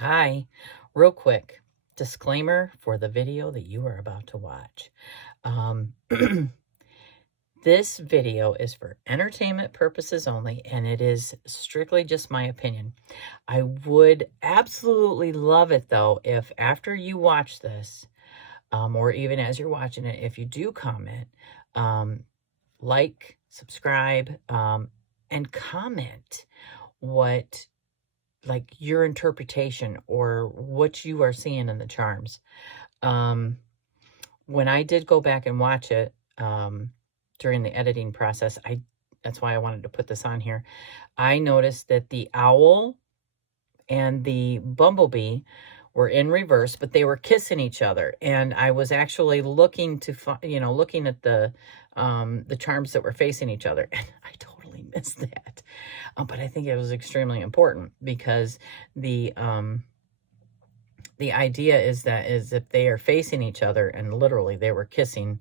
Hi, real quick disclaimer for the video that you are about to watch. Um, this video is for entertainment purposes only, and it is strictly just my opinion. I would absolutely love it though if after you watch this, or even as you're watching it, if you do comment, um, like, subscribe, and comment what like your interpretation or what you are seeing in the charms. Um, when I did go back and watch it during the editing process, that's why I wanted to put this on here. I noticed that the owl and the bumblebee were in reverse, but they were kissing each other. And I was actually looking to, looking at the charms that were facing each other, and I totally missed that. But I think it was extremely important because the idea is if they are facing each other and literally they were kissing,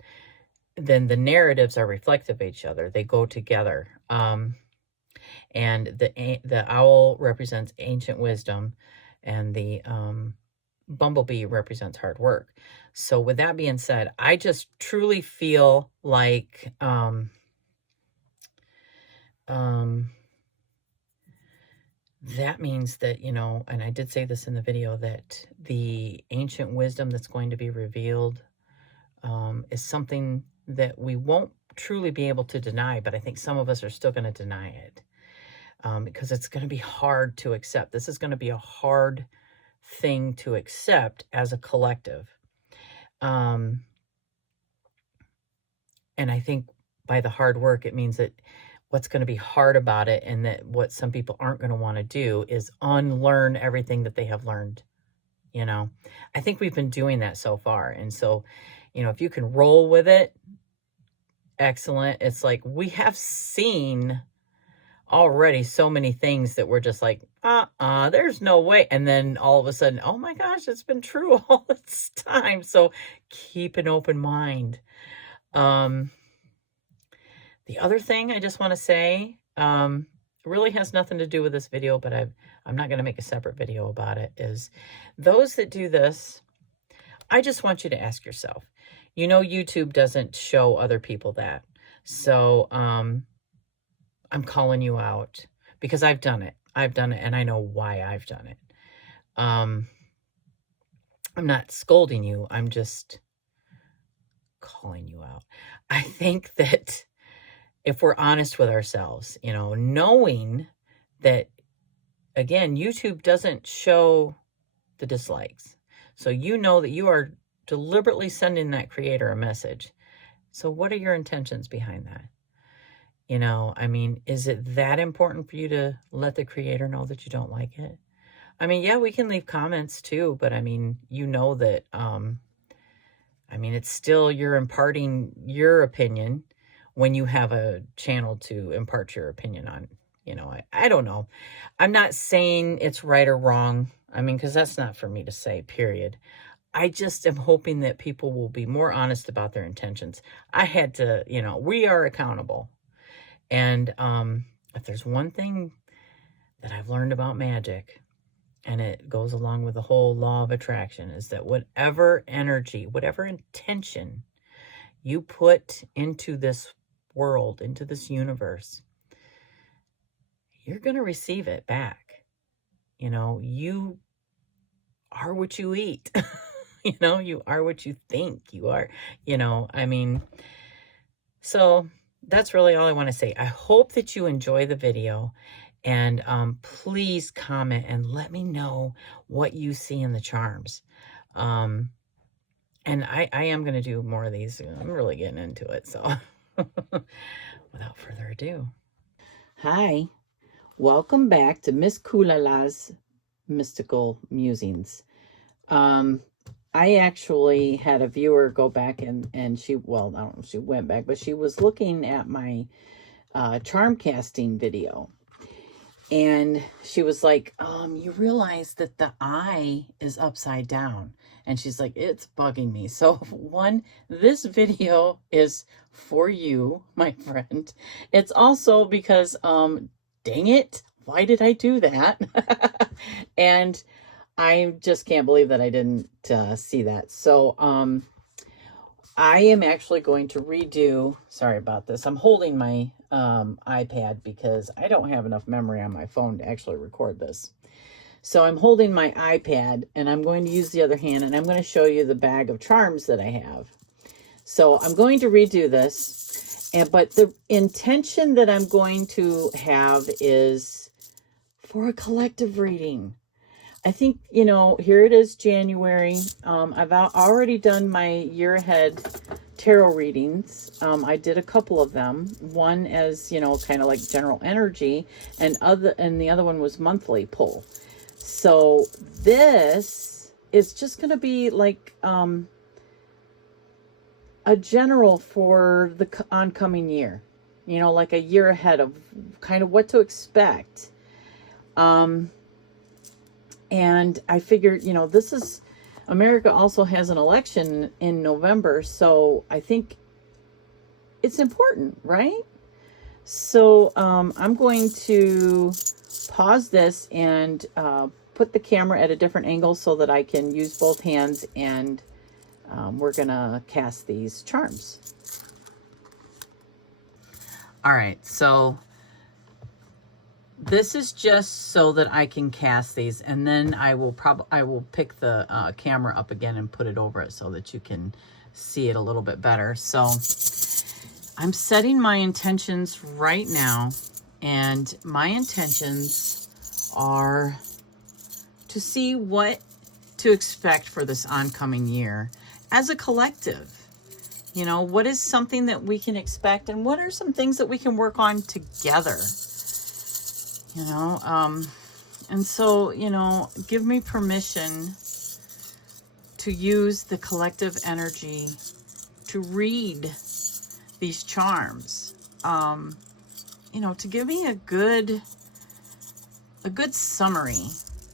then the narratives are reflective of each other. They go together. And the owl represents ancient wisdom, and the bumblebee represents hard work. So with that being said, I just truly feel like that means that, and I did say this in the video, that the ancient wisdom that's going to be revealed is something that we won't truly be able to deny, but I think some of us are still going to deny it because it's going to be hard to accept. This is going to be a hard thing to accept as a collective. And I think by the hard work, it means that what's going to be hard about it, and that what some people aren't going to want to do, is unlearn everything that they have learned. I think we've been doing that so far. And so, if you can roll with it, excellent. It's like we have seen already so many things that we're just like, there's no way. And then all of a sudden, oh my gosh, it's been true all this time. So keep an open mind. The other thing I just want to say, really has nothing to do with this video, but I'm not going to make a separate video about it, is those that do this, I just want you to ask yourself, YouTube doesn't show other people that. So I'm calling you out because I've done it. And I know why I've done it. I'm not scolding you. I'm just calling you out. I think that if we're honest with ourselves, knowing that, again, YouTube doesn't show the dislikes. So you know that you are deliberately sending that creator a message. So what are your intentions behind that? Is it that important for you to let the creator know that you don't like it? Yeah, we can leave comments too, but that, it's still, you're imparting your opinion when you have a channel to impart your opinion on. I don't know. I'm not saying it's right or wrong. Because that's not for me to say, period. I just am hoping that people will be more honest about their intentions. I had to, we are accountable. And if there's one thing that I've learned about magic, and it goes along with the whole law of attraction, is that whatever energy, whatever intention you put into this world, into this universe, you're going to receive it back. You are what you eat. You are what you think you are, so that's really all I want to say. I hope that you enjoy the video, and please comment and let me know what you see in the charms. And I am going to do more of these. I'm really getting into it. So without further ado. Hi, welcome back to Miss Kulala's Mystical Musings. I actually had a viewer go back and she, well, I don't know if she went back, but she was looking at my charm casting video. And she was like, you realize that the eye is upside down. And she's like, it's bugging me. So one, this video is for you, my friend. It's also because, dang it, why did I do that? And I just can't believe that I didn't see that. So I am actually going to redo, sorry about this. I'm holding my iPad because I don't have enough memory on my phone to actually record this. So I'm holding my iPad and I'm going to use the other hand and I'm going to show you the bag of charms that I have. So I'm going to redo this, but the intention that I'm going to have is for a collective reading. I think, you know, here it is, January. I've already done my year ahead tarot readings. I did a couple of them. One as, you know, kind of like general energy, and the other one was monthly pull. So this is just going to be like a general for the oncoming year. You know, like a year ahead of kind of what to expect. And I figured, you know, this is, America also has an election in November, so I think it's important, right? So I'm going to pause this and put the camera at a different angle so that I can use both hands, and we're going to cast these charms. All right, so this is just so that I can cast these, and then I will pick the camera up again and put it over it so that you can see it a little bit better. So I'm setting my intentions right now, and my intentions are to see what to expect for this oncoming year as a collective. You know, what is something that we can expect, and what are some things that we can work on together? You know, and so, you know, give me permission to use the collective energy to read these charms, you know, to give me a good summary,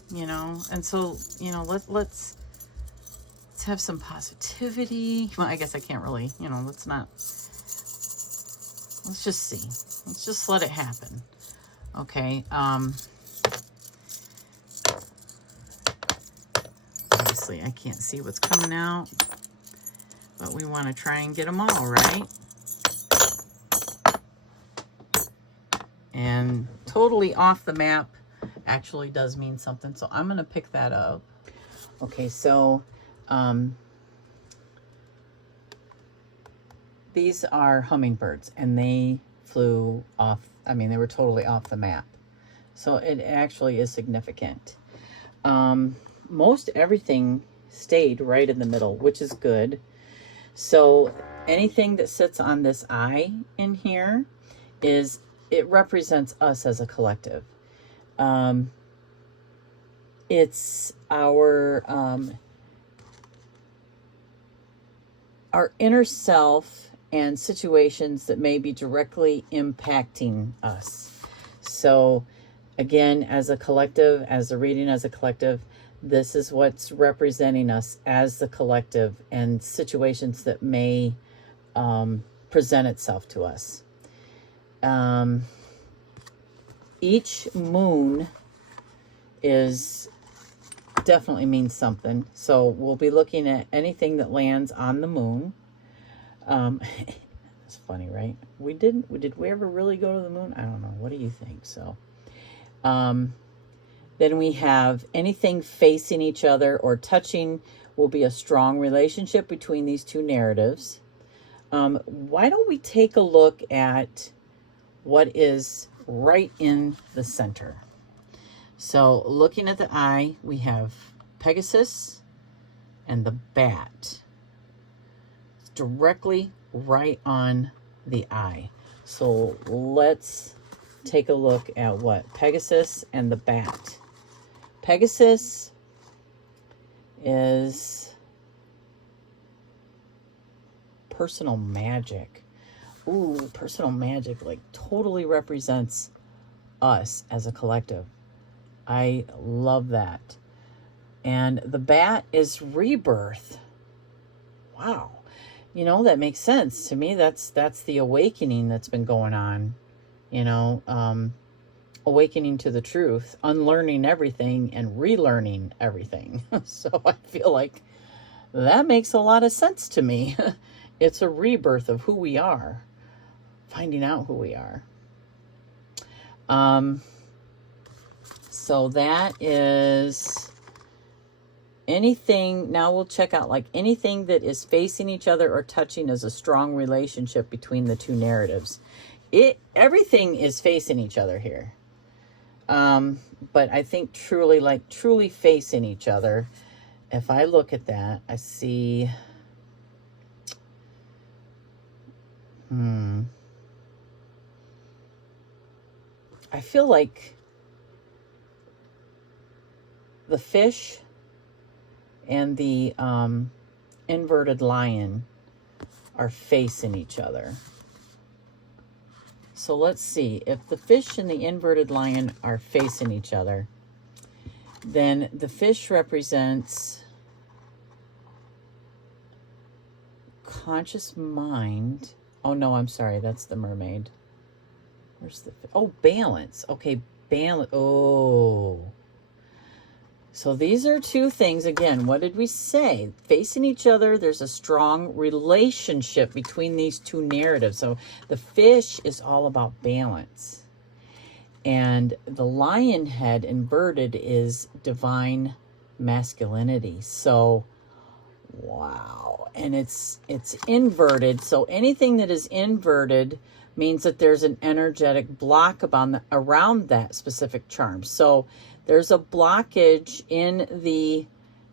you know. And so, you know, let's have some positivity. Well, I guess I can't really, you know, let's just see. Let's just let it happen. Okay, obviously I can't see what's coming out, but we want to try and get them all, right? And totally off the map actually does mean something, so I'm going to pick that up. Okay, so these are hummingbirds, and they flew off. I mean, they were totally off the map. So it actually is significant. Most everything stayed right in the middle, which is good. So anything that sits on this eye in here it represents us as a collective. It's our inner self and situations that may be directly impacting us. So again, as a collective, as a reading as a collective, this is what's representing us as the collective and situations that may present itself to us. Each moon definitely means something. So we'll be looking at anything that lands on the moon. It's funny, right? Did we ever really go to the moon? I don't know. What do you think? So, then we have anything facing each other or touching will be a strong relationship between these two narratives. Why don't we take a look at what is right in the center? So looking at the eye, we have Pegasus and the bat. It's directly right on the eye. So let's take a look at what Pegasus and the bat. Pegasus is personal magic. Ooh, personal magic like totally represents us as a collective. I love that. And the bat is rebirth. Wow. You know, that makes sense to me. That's the awakening that's been going on. You know, awakening to the truth, unlearning everything and relearning everything. So I feel like that makes a lot of sense to me. It's a rebirth of who we are, finding out who we are. So that is anything. Now we'll check out like anything that is facing each other or touching is a strong relationship between the two narratives. Everything is facing each other here. But I think truly facing each other. If I look at that, I see, I feel like the fish and the inverted lion are facing each other. So let's see, if the fish and the inverted lion are facing each other, then the fish represents conscious mind. Oh no, I'm sorry, that's the mermaid. Where's the balance. Okay, balance. Oh. So these are two things. Again, what did we say? Facing each other, there's a strong relationship between these two narratives. So the fish is all about balance. And the lion head inverted is divine masculinity. So, wow. And it's inverted. So anything that is inverted means that there's an energetic block around that specific charm. So there's a blockage in the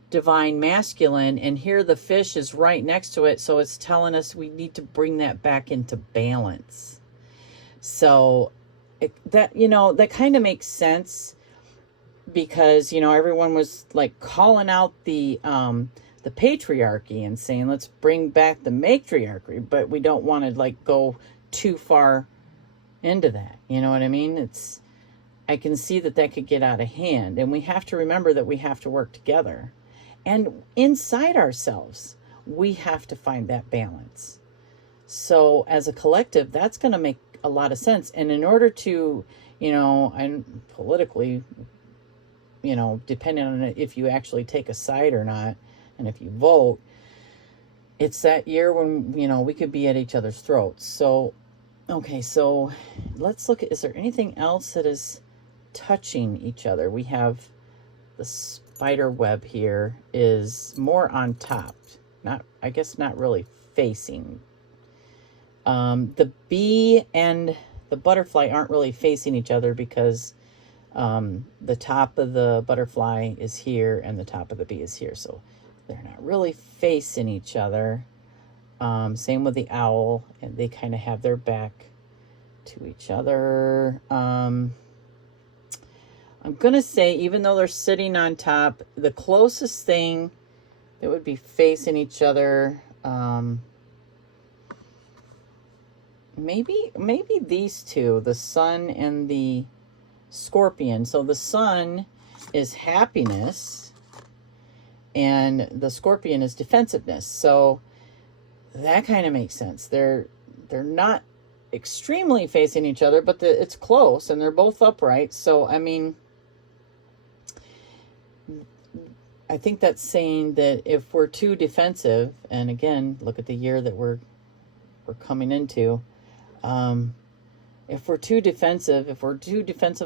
divine masculine, and here the fish is right next to it. So it's telling us we need to bring that back into balance. So that kind of makes sense, because, everyone was like calling out the patriarchy and saying, let's bring back the matriarchy, but we don't want to like go too far into that. You know what I mean? I can see that could get out of hand, and we have to remember that we have to work together, and inside ourselves, we have to find that balance. So as a collective, that's going to make a lot of sense. And in order to, and politically, depending on if you actually take a side or not, and if you vote, it's that year when, we could be at each other's throats. So, okay, so let's look at, is there anything else that is touching each other? We have the spider web here is more on top, not really facing. The bee and the butterfly aren't really facing each other, because the top of the butterfly is here and the top of the bee is here. So they're not really facing each other. Same with the owl, and they kind of have their back to each other. I'm going to say, even though they're sitting on top, the closest thing that would be facing each other, maybe these two, the sun and the scorpion. So the sun is happiness and the scorpion is defensiveness. So that kind of makes sense. They're not extremely facing each other, but it's close, and they're both upright. So, I mean, I think that's saying that if we're too defensive, and again, look at the year that we're coming into, if we're too defensive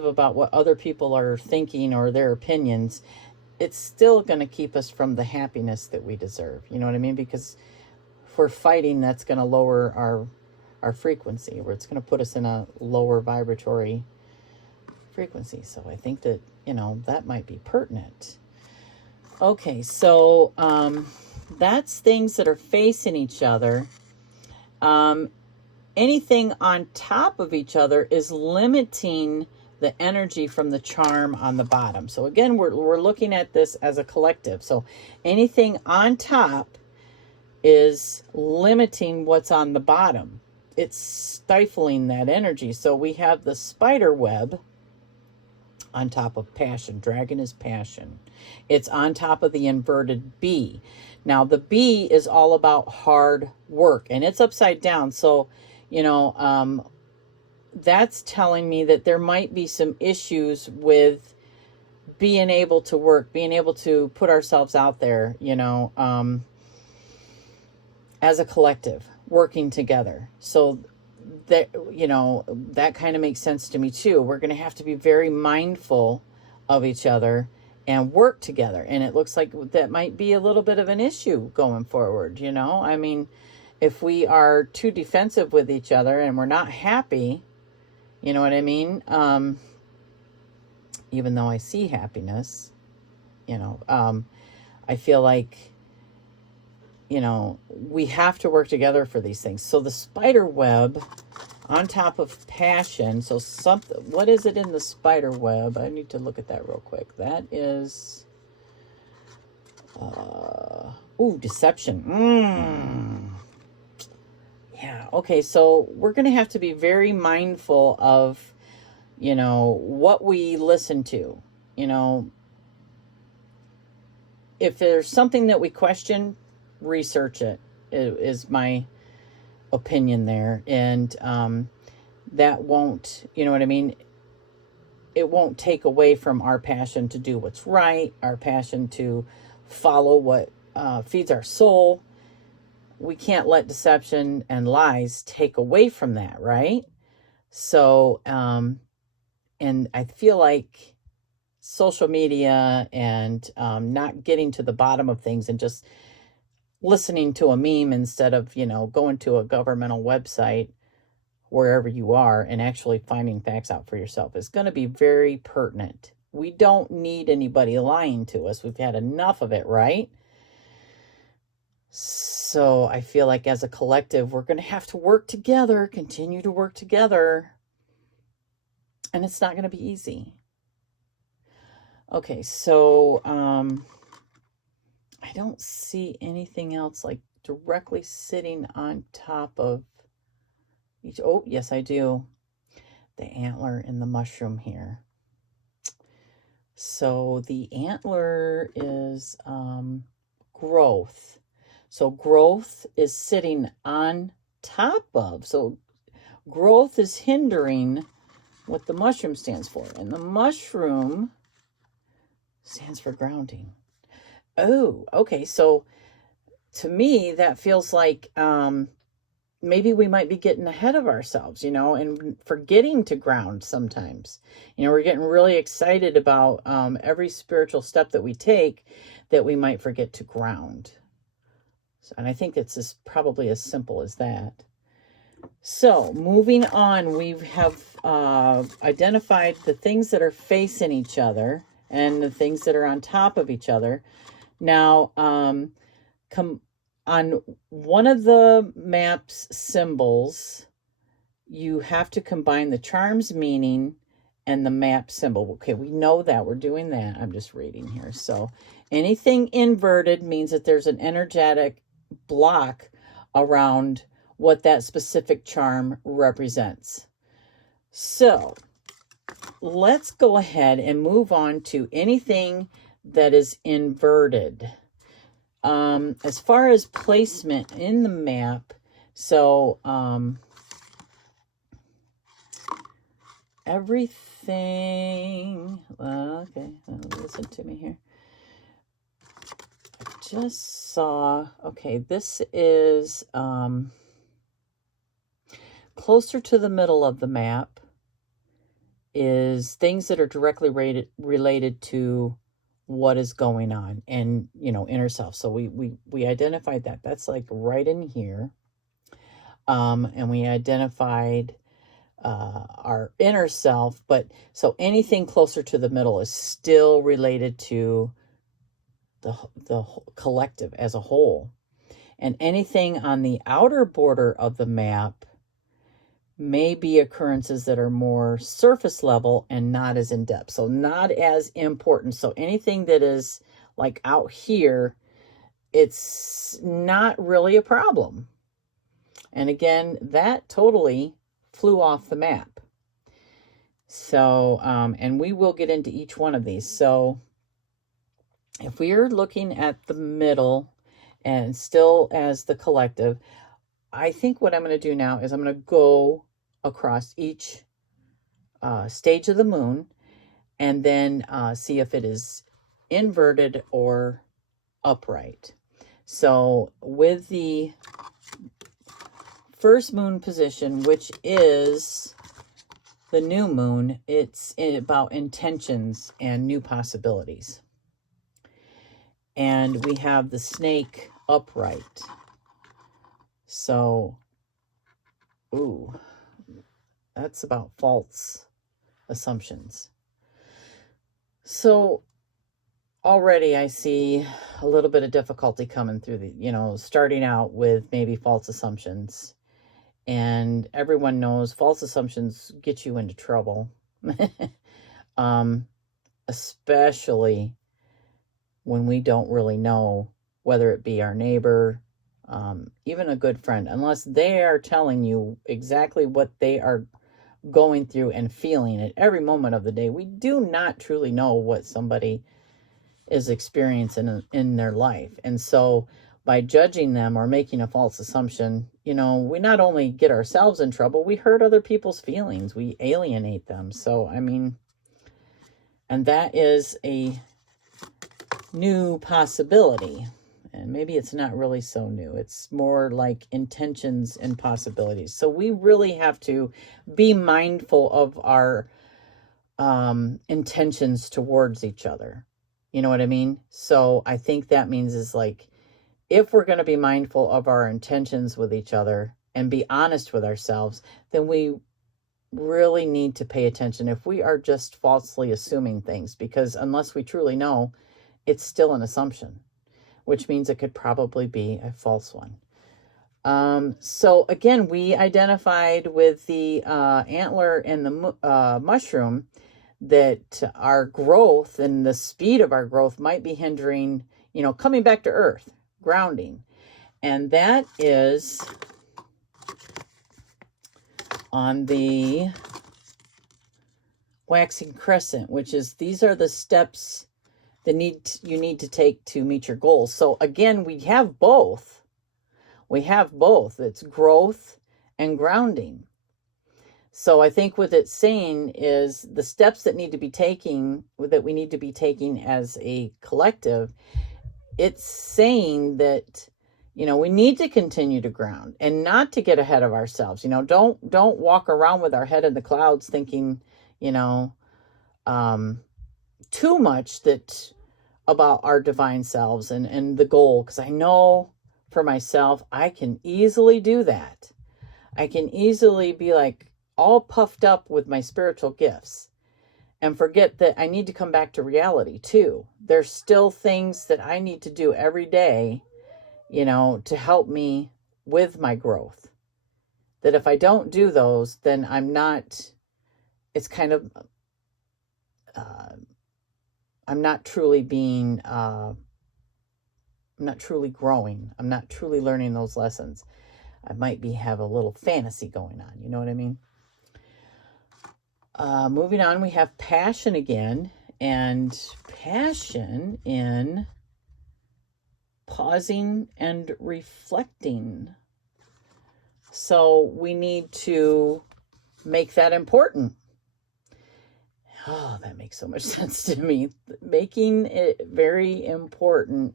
about what other people are thinking or their opinions, it's still going to keep us from the happiness that we deserve. You know what I mean? Because if we're fighting, that's going to lower our frequency, or it's going to put us in a lower vibratory frequency. So I think that, that might be pertinent. Okay, so that's things that are facing each other. Anything on top of each other is limiting the energy from the charm on the bottom. So again, we're looking at this as a collective. So anything on top is limiting what's on the bottom. It's stifling that energy. So we have the spider web on top of passion. Dragon is passion. It's on top of the inverted bee. Now the bee is all about hard work, and it's upside down. So, that's telling me that there might be some issues with being able to work, being able to put ourselves out there, as a collective, working together. So that, that kind of makes sense to me too. We're going to have to be very mindful of each other and work together. And it looks like that might be a little bit of an issue going forward. I mean, if we are too defensive with each other and we're not happy, you know what I mean? Even though I see happiness, I feel like, we have to work together for these things. So the spider web on top of passion. So what is it in the spider web? I need to look at that real quick. That is, deception. Yeah. Okay. So we're going to have to be very mindful of, what we listen to, if there's something that we question, research it, is my opinion there. And that won't, you know what I mean? It won't take away from our passion to do what's right, our passion to follow what feeds our soul. We can't let deception and lies take away from that, right? So, and I feel like social media and not getting to the bottom of things and just listening to a meme instead of, going to a governmental website wherever you are and actually finding facts out for yourself is going to be very pertinent. We don't need anybody lying to us. We've had enough of it, right? So I feel like as a collective, we're going to have to work together, continue to work together. And it's not going to be easy. Okay, so I don't see anything else like directly sitting on top of each. Oh, yes, I do. The antler and the mushroom here. So the antler is growth. So growth is sitting on top of. So growth is hindering what the mushroom stands for. And the mushroom stands for grounding. Oh, okay. So to me, that feels like maybe we might be getting ahead of ourselves, and forgetting to ground sometimes. We're getting really excited about every spiritual step that we take that we might forget to ground. So, and I think it's probably as simple as that. So moving on, we have identified the things that are facing each other and the things that are on top of each other. Now, on one of the map's symbols, you have to combine the charm's meaning and the map symbol. Okay, we know that. We're doing that. I'm just reading here. So anything inverted means that there's an energetic block around what that specific charm represents. So let's go ahead and move on to anything that is inverted. As far as placement in the map, so everything, okay, listen to me here. I just saw, okay, this is closer to the middle of the map is things that are directly related to what is going on and, inner self. So we identified that. That's like right in here. And we identified our inner self, but so anything closer to the middle is still related to the collective as a whole. And anything on the outer border of the map may be occurrences that are more surface level and not as in depth. So not as important. So anything that is like out here, it's not really a problem. And again, that totally flew off the map. So, and we will get into each one of these. So if we are looking at the middle and still as the collective, I think what I'm going to do now is I'm going to go across each stage of the moon, and then see if it is inverted or upright. So with the first moon position, which is the new moon, it's about intentions and new possibilities. And we have the snake upright. So, ooh, that's about false assumptions. So already I see a little bit of difficulty coming through the, starting out with maybe false assumptions. And everyone knows false assumptions get you into trouble. Especially when we don't really know, whether it be our neighbor, even a good friend, unless they are telling you exactly what they are going through and feeling at every moment of the day. We do not truly know what somebody is experiencing in their life. And so by judging them or making a false assumption, we not only get ourselves in trouble, we hurt other people's feelings. We alienate them. So, and that is a new possibility. And maybe it's not really so new. It's more like intentions and possibilities. So we really have to be mindful of our intentions towards each other. You know what I mean? So I think that means is like, if we're going to be mindful of our intentions with each other and be honest with ourselves, then we really need to pay attention if we are just falsely assuming things, because unless we truly know, it's still an assumption, which means it could probably be a false one. So again, we identified with the antler and the mushroom that our growth and the speed of our growth might be hindering, coming back to earth, grounding. And that is on the waxing crescent, which is, these are the steps that you need to take to meet your goals. So again, we have both. It's growth and grounding. So I think what it's saying is the steps that we need to be taking as a collective, it's saying that, we need to continue to ground and not to get ahead of ourselves. Don't walk around with our head in the clouds thinking, too much about our divine selves and the goal. Because I know for myself, I can easily do that. I can easily be like all puffed up with my spiritual gifts and forget that I need to come back to reality too. There's still things that I need to do every day, to help me with my growth. That if I don't do those, then it's kind of, I'm not truly I'm not truly growing. I'm not truly learning those lessons. I might have a little fantasy going on. You know what I mean? Moving on, we have passion again, and passion in pausing and reflecting. So we need to make that important. Oh, that makes so much sense to me. Making it very important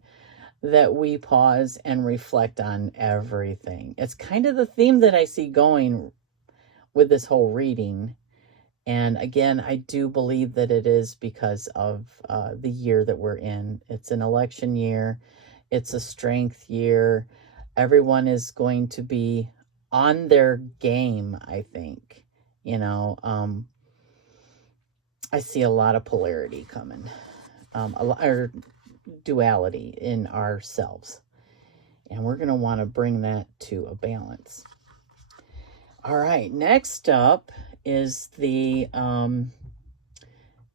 that we pause and reflect on everything. It's kind of the theme that I see going with this whole reading. And again, I do believe that it is because of the year that we're in. It's an election year. It's a strength year. Everyone is going to be on their game, I think. I see a lot of polarity coming, or duality in ourselves. And we're going to want to bring that to a balance. All right, next up is the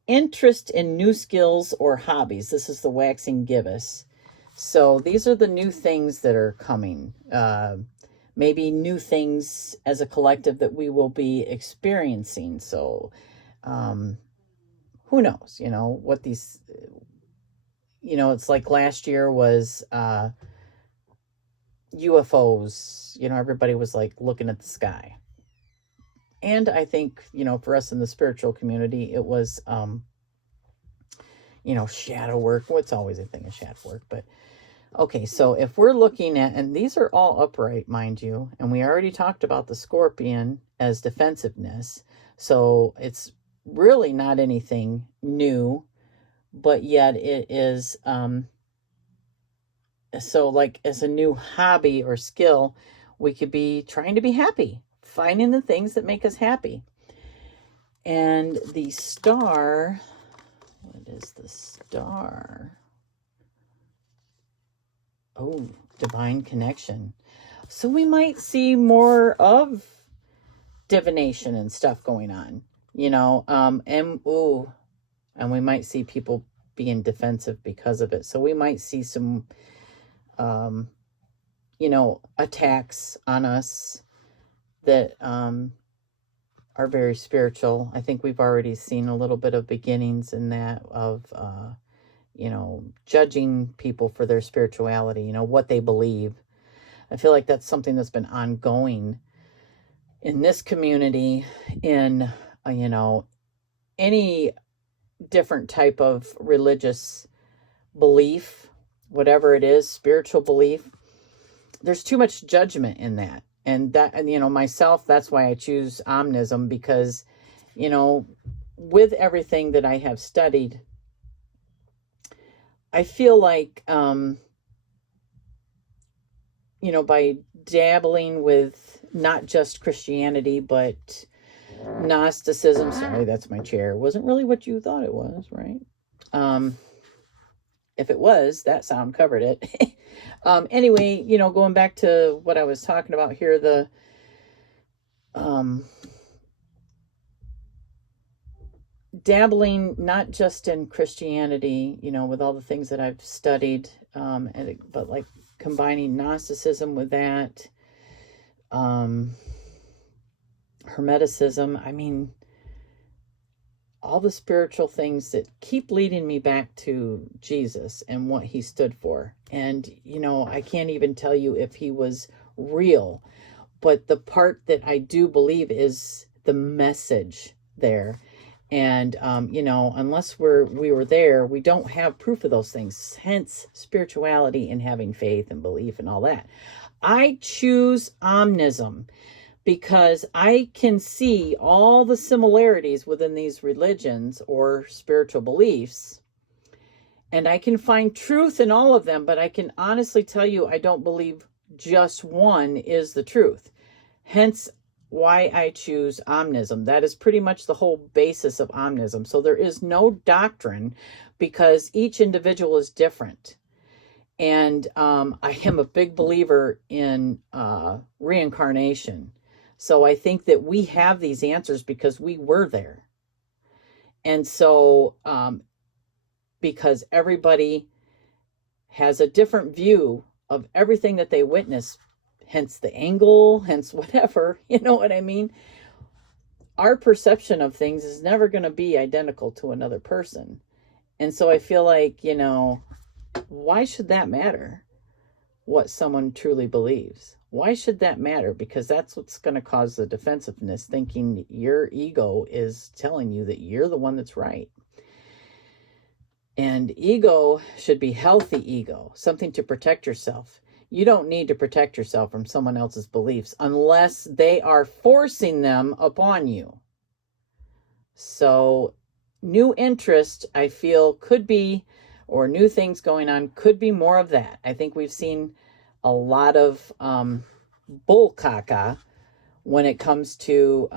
interest in new skills or hobbies. This is the waxing gibbous. So these are the new things that are coming. Maybe new things as a collective that we will be experiencing. So who knows, what these, it's like last year was UFOs. Everybody was like looking at the sky. And I think, for us in the spiritual community, it was, shadow work. What's always a thing of shadow work, but okay, so if we're looking at, and these are all upright, mind you, and we already talked about the scorpion as defensiveness, so it's really not anything new, but yet it is, so like as a new hobby or skill, we could be trying to be happy, finding the things that make us happy. And the star, what is the star? Oh, divine connection. So we might see more of divination and stuff going on, and we might see people being defensive because of it. So we might see some, attacks on us that are very spiritual. I think we've already seen a little bit of beginnings in that of, judging people for their spirituality, what they believe. I feel like that's something that's been ongoing in this community, in, any different type of religious belief, whatever it is, spiritual belief. There's too much judgment in that. And myself, that's why I choose Omnism, because, with everything that I have studied, I feel like, by dabbling with not just Christianity, but Gnosticism. Sorry, that's my chair. It wasn't really what you thought it was, right? If it was, that sound covered it. Anyway, going back to what I was talking about here, the dabbling not just in Christianity, with all the things that I've studied, but like combining Gnosticism with that, Hermeticism. I mean, all the spiritual things that keep leading me back to Jesus and what he stood for. And, I can't even tell you if he was real, but the part that I do believe is the message there. And, unless we were there, we don't have proof of those things, hence spirituality and having faith and belief and all that. I choose Omnism because I can see all the similarities within these religions or spiritual beliefs, and I can find truth in all of them, but I can honestly tell you I don't believe just one is the truth. Hence why I choose Omnism. That is pretty much the whole basis of Omnism. So there is no doctrine because each individual is different. And I am a big believer in reincarnation. So I think that we have these answers because we were there. And so because everybody has a different view of everything that they witness, hence the angle, hence whatever, you know what I mean? Our perception of things is never going to be identical to another person. And so I feel like, why should that matter? What someone truly believes? Why should that matter? Because that's what's going to cause the defensiveness, thinking your ego is telling you that you're the one that's right. And ego should be healthy ego, something to protect yourself. You don't need to protect yourself from someone else's beliefs unless they are forcing them upon you. So new interest, I feel, could be, or new things going on, could be more of that. I think we've seen a lot of bull caca when it comes to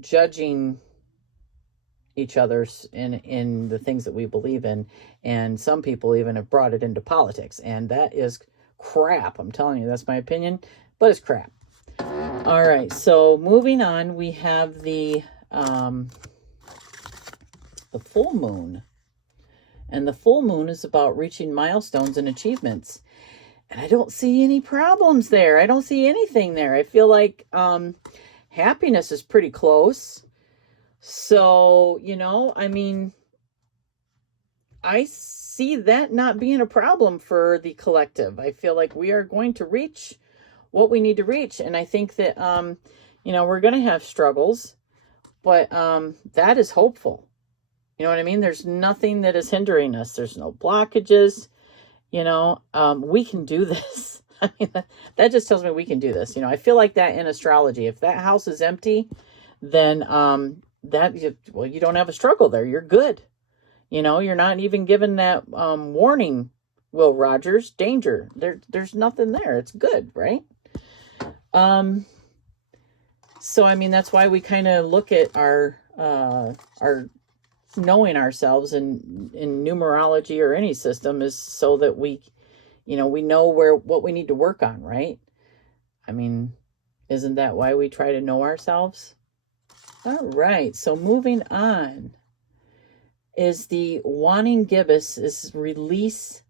judging each other's in the things that we believe in. And some people even have brought it into politics. And that is crap. I'm telling you, that's my opinion, but it's crap. All right, so moving on, we have the full moon. And the full moon is about reaching milestones and achievements. And I don't see any problems there. I don't see anything there. I feel like happiness is pretty close. So, I see that not being a problem for the collective. I feel like we are going to reach what we need to reach. And I think that, we're going to have struggles. But that is hopeful. You know what I mean? There's nothing that is hindering us. There's no blockages. You know, we can do this. I mean, that just tells me we can do this. You know, I feel like that in astrology. If that house is empty, then you don't have a struggle there. You're good. You know, you're not even given that warning, Will Rogers, danger. There's nothing there. It's good, right? So I mean, that's why we kind of look at our knowing ourselves in numerology or any system is so that we know what we need to work on, right? I mean, isn't that why we try to know ourselves? All right, so moving on is the wanting gibbous is release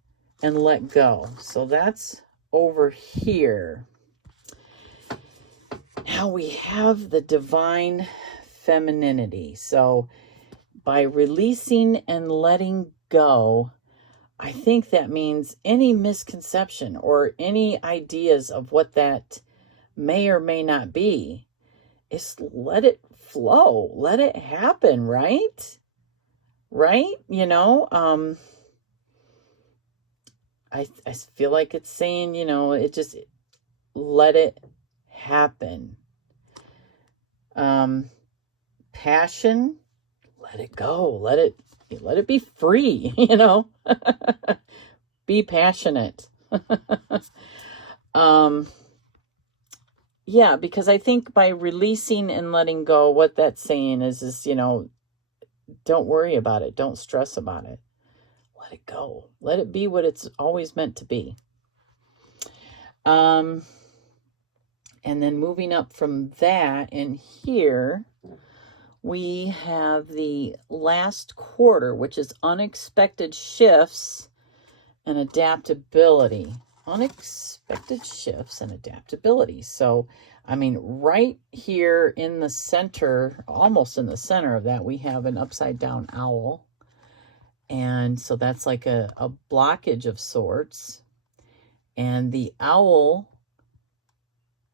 and let go. So that's over here. Now we have the divine femininity. So by releasing and letting go, I think that means any misconception or any ideas of what that may or may not be, is let it flow, let it happen, right? Right? You know, I feel like it's saying, you know, it just let it happen. Passion, let it go. Let it be free, you know. Be passionate. Yeah, because I think by releasing and letting go, what that's saying is, you know, don't worry about it. Don't stress about it. Let it go. Let it be what it's always meant to be. And then moving up from that, and here we have the last quarter, which is unexpected shifts and adaptability. Unexpected shifts and adaptability. So, I mean, right here in the center, almost in the center of that, we have an upside down owl. And so that's like a blockage of sorts. And the owl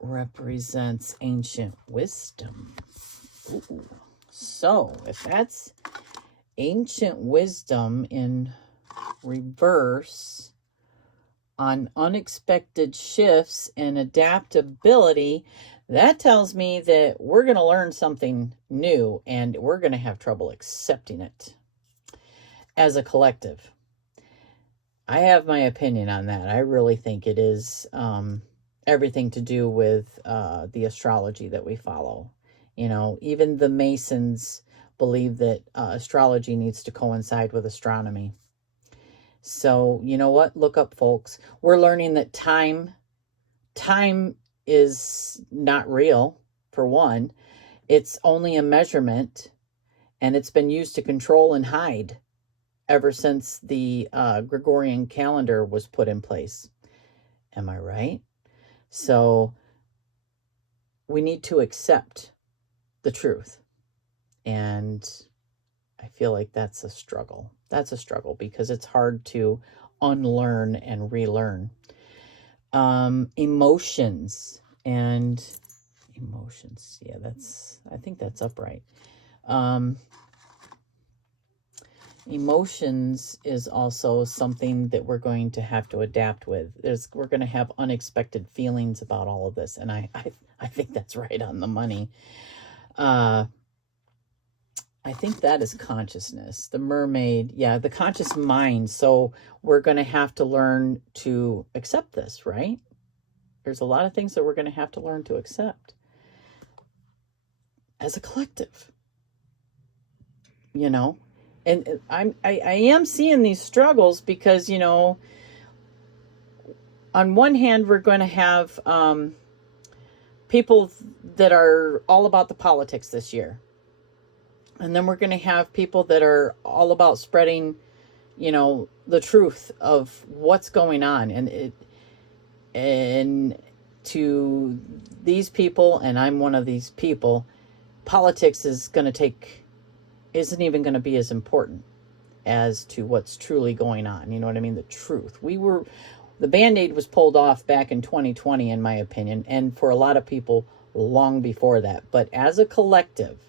represents ancient wisdom. Ooh. So if that's ancient wisdom in reverse on unexpected shifts and adaptability, that tells me that we're going to learn something new and we're going to have trouble accepting it as a collective. I have my opinion on that. I really think it is everything to do with the astrology that we follow. You know, even the Masons believe that astrology needs to coincide with astronomy. So, you know what? Look up, folks. We're learning that time is not real, for one. It's only a measurement, and it's been used to control and hide ever since the Gregorian calendar was put in place. Am I right? So we need to accept the truth. And I feel like that's a struggle. That's a struggle because it's hard to unlearn and relearn. Emotions. Yeah, I think that's upright. Emotions is also something that we're going to have to adapt with. We're going to have unexpected feelings about all of this. And I think that's right on the money. I think that is consciousness. The mermaid, yeah, the conscious mind. So we're going to have to learn to accept this, right? There's a lot of things that we're going to have to learn to accept as a collective, you know. And I am seeing these struggles because, you know, on one hand, we're going to have people that are all about the politics this year. And then we're going to have people that are all about spreading, you know, the truth of what's going on. And to these people, and I'm one of these people, politics isn't even going to be as important as to what's truly going on. You know what I mean? The truth. The Band-Aid was pulled off back in 2020, in my opinion, and for a lot of people long before that. But as a collective,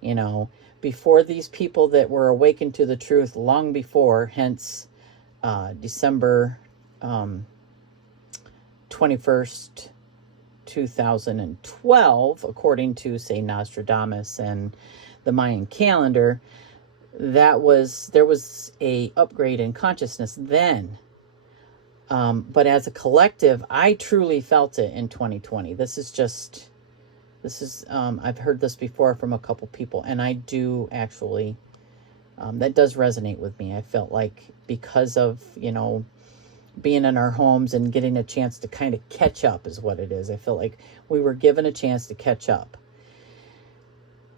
you know, before these people that were awakened to the truth long before, hence December 21st, 2012, according to, say, Nostradamus and the Mayan calendar, there was a upgrade in consciousness then. But as a collective, I truly felt it in 2020. I've heard this before from a couple people, and I do actually, that does resonate with me. I felt like because of, you know, being in our homes and getting a chance to kind of catch up is what it is. I feel like we were given a chance to catch up.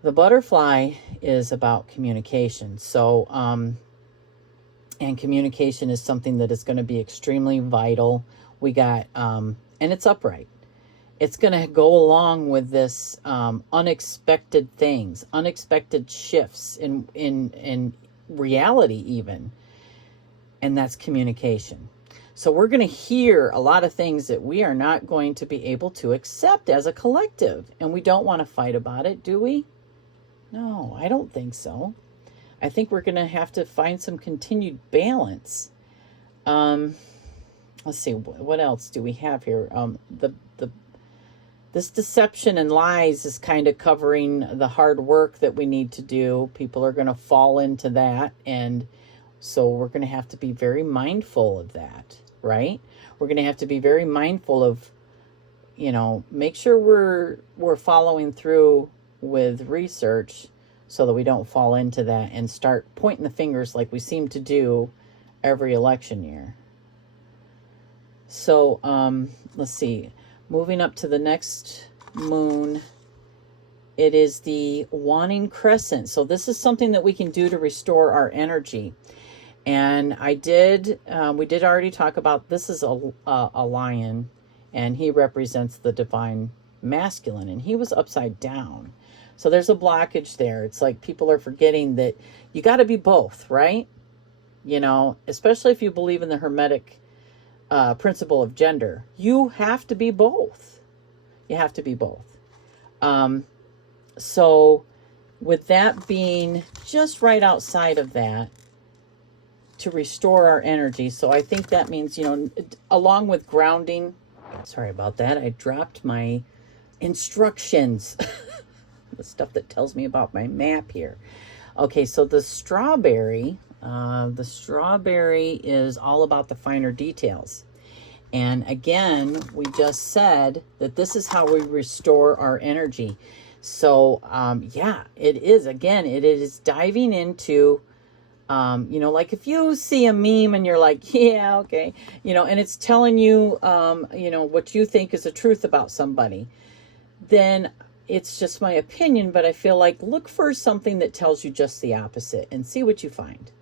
The butterfly is about communication. So, and communication is something that is going to be extremely vital. We got, and it's upright. It's going to go along with this unexpected things, unexpected shifts in reality even, and that's communication. So we're going to hear a lot of things that we are not going to be able to accept as a collective, and we don't want to fight about it, do we? No, I don't think so. I think we're going to have to find some continued balance. Let's see, what else do we have here? This deception and lies is kind of covering the hard work that we need to do. People are going to fall into that, and so we're going to have to be very mindful of that, right? We're going to have to be very mindful of, you know, make sure we're following through with research so that we don't fall into that and start pointing the fingers like we seem to do every election year. So, let's see. Moving up to the next moon, it is the waning crescent. So this is something that we can do to restore our energy. And we did already talk about, this is a lion, and he represents the divine masculine, and he was upside down. So there's a blockage there. It's like people are forgetting that you got to be both, right? You know, especially if you believe in the Hermetic principle of gender. You have to be both. You have to be both. So with that being just right outside of that, to restore our energy. So I think that means, you know, along with grounding, sorry about that. I dropped my instructions, the stuff that tells me about my map here. Okay, so the strawberry is all about the finer details. And again, we just said that this is how we restore our energy. So, yeah, it is. Again, it is diving into, you know, like if you see a meme and you're like, yeah, okay, you know, and it's telling you, you know, what you think is the truth about somebody, then it's just my opinion, but I feel like look for something that tells you just the opposite and see what you find.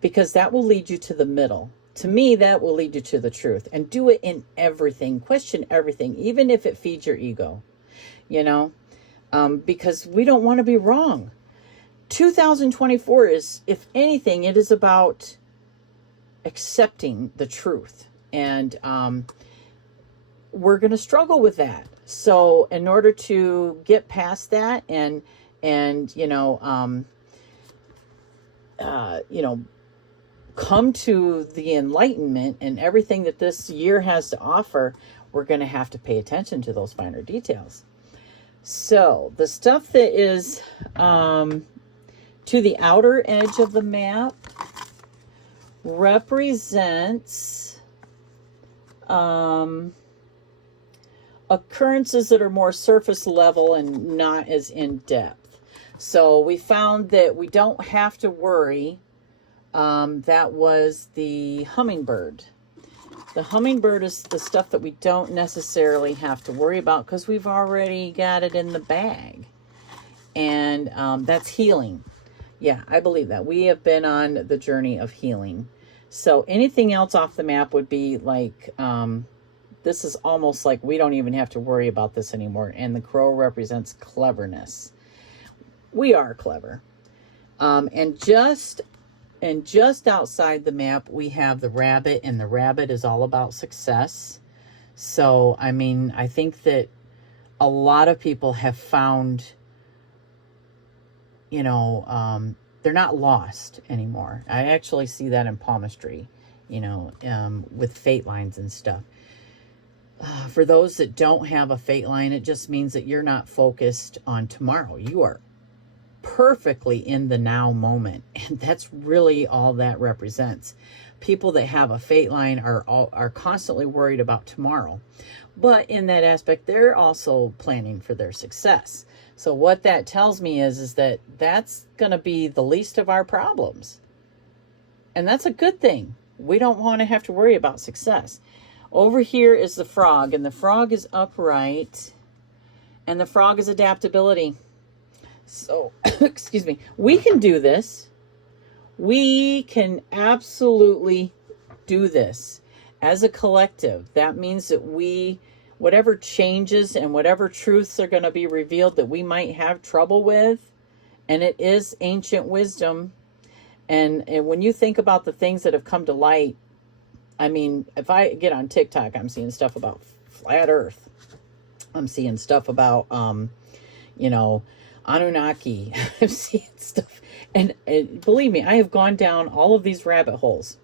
Because that will lead you to the middle. To me, that will lead you to the truth. And do it in everything. Question everything, even if it feeds your ego, you know, because we don't want to be wrong. 2024 is, if anything, it is about accepting the truth. And we're going to struggle with that. So in order to get past that and you know, come to the enlightenment and everything that this year has to offer, we're going to have to pay attention to those finer details. So the stuff that is to the outer edge of the map represents occurrences that are more surface level and not as in depth. So we found that we don't have to worry. That was the hummingbird. The hummingbird is the stuff that we don't necessarily have to worry about because we've already got it in the bag. And that's healing. Yeah, I believe that. We have been on the journey of healing. So anything else off the map would be like, this is almost like we don't even have to worry about this anymore. And the crow represents cleverness. We are clever. And just outside the map, we have the rabbit, and the rabbit is all about success. So, I mean, I think that a lot of people have found they're not lost anymore. I actually see that in palmistry, with fate lines and stuff. For those that don't have a fate line, it just means that you're not focused on tomorrow. You are perfectly in the now moment. And that's really all that represents. People that have a fate line are constantly worried about tomorrow. But in that aspect, they're also planning for their success. So what that tells me is that that's going to be the least of our problems. And that's a good thing. We don't want to have to worry about success. Over here is the frog, and the frog is upright, and the frog is adaptability. So, excuse me, we can do this. We can absolutely do this as a collective. That means that whatever changes and whatever truths are going to be revealed that we might have trouble with, and it is ancient wisdom. And when you think about the things that have come to light, I mean, if I get on TikTok, I'm seeing stuff about flat earth. I'm seeing stuff about, Anunnaki. I'm seeing stuff. And believe me, I have gone down all of these rabbit holes.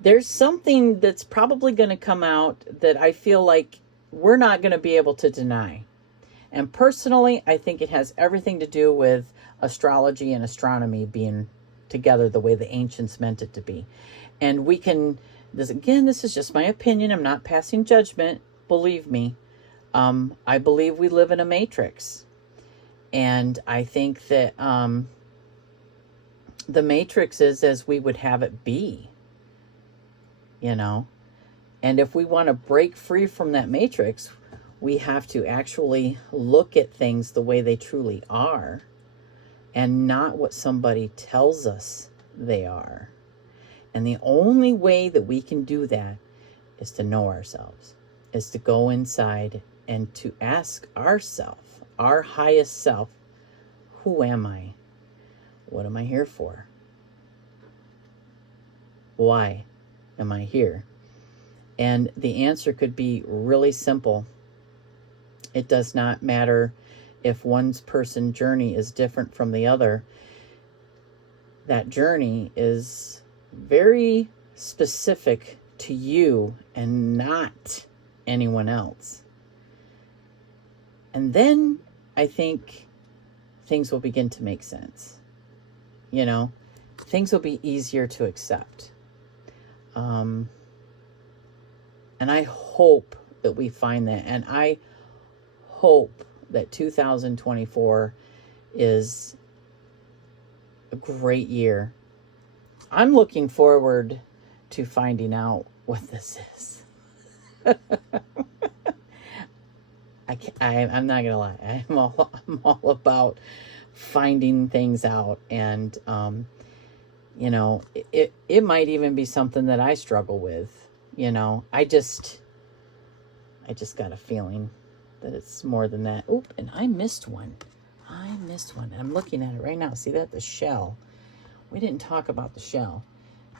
There's something that's probably going to come out that I feel like we're not going to be able to deny. And personally, I think it has everything to do with astrology and astronomy being together the way the ancients meant it to be. And this is just my opinion. I'm not passing judgment. Believe me. I believe we live in a matrix. And I think that the matrix is as we would have it be. And if we want to break free from that matrix, we have to actually look at things the way they truly are and not what somebody tells us they are. And the only way that we can do that is to know ourselves, is to go inside and to ask ourselves, our highest self, who am I? What am I here for? Why am I here? And the answer could be really simple. It does not matter if one person's journey is different from the other. That journey is very specific to you and not anyone else. And then I think things will begin to make sense. Things will be easier to accept. And I hope that we find that. And I hope that 2024 is a great year. I'm looking forward to finding out what this is. I'm not gonna lie. I'm all about finding things out, and it might even be something that I struggle with. I just got a feeling that it's more than that. Oop, and I missed one. I'm looking at it right now. See that? The shell. We didn't talk about the shell.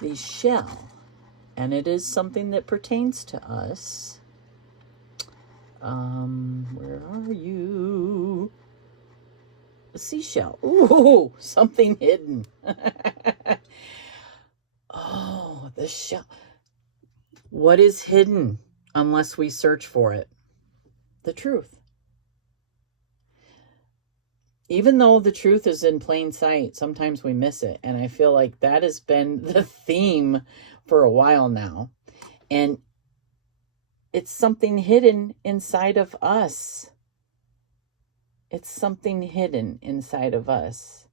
The shell, and it is something that pertains to us. Where are you? A seashell. Ooh, something hidden. Oh, the shell. What is hidden unless we search for it? The truth. Even though the truth is in plain sight, sometimes we miss it. And I feel like that has been the theme for a while now. And it's something hidden inside of us. It's something hidden inside of us.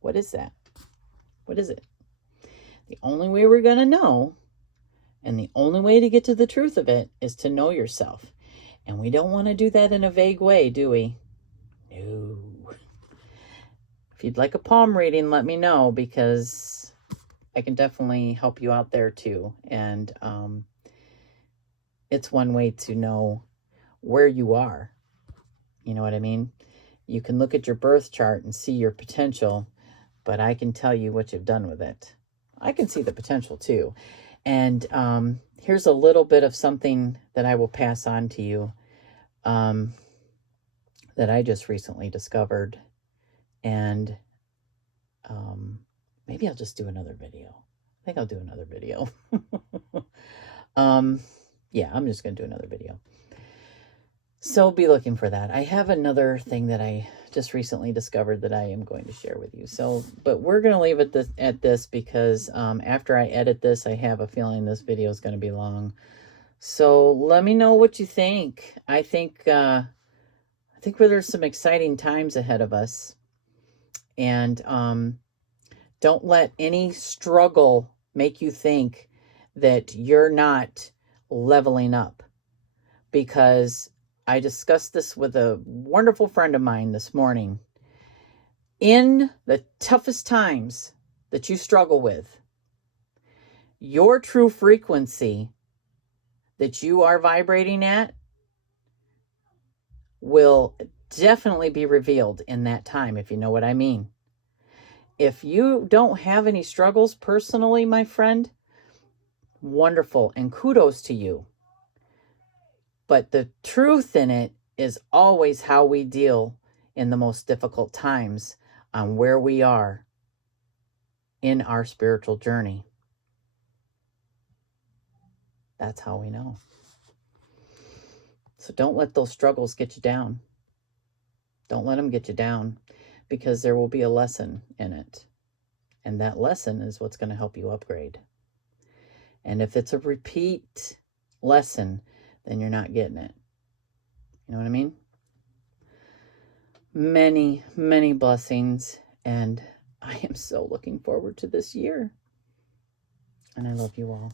What is that? What is it? The only way we're going to know, and the only way to get to the truth of it, is to know yourself. And we don't want to do that in a vague way, do we? No. If you'd like a palm reading, let me know, because I can definitely help you out there too. And it's one way to know where you are. You know what I mean? You can look at your birth chart and see your potential, but I can tell you what you've done with it. I can see the potential too. And here's a little bit of something that I will pass on to you. that I just recently discovered. And maybe I'll just do another video. I think I'll do another video. Yeah, I'm just going to do another video. So be looking for that. I have another thing that I just recently discovered that I am going to share with you. So, but we're going to leave it at this because after I edit this, I have a feeling this video is going to be long. So let me know what you think. I think there's some exciting times ahead of us. And don't let any struggle make you think that you're not leveling up, because I discussed this with a wonderful friend of mine this morning. In the toughest times that you struggle with, your true frequency that you are vibrating at will definitely be revealed in that time, if you know what I mean. If you don't have any struggles personally, my friend, wonderful, and kudos to you. But the truth in it is always how we deal in the most difficult times on where we are in our spiritual journey. That's how we know. So don't let those struggles get you down. Don't let them get you down, because there will be a lesson in it. And that lesson is what's going to help you upgrade. And if it's a repeat lesson, then you're not getting it. You know what I mean? Many, many blessings. And I am so looking forward to this year. And I love you all.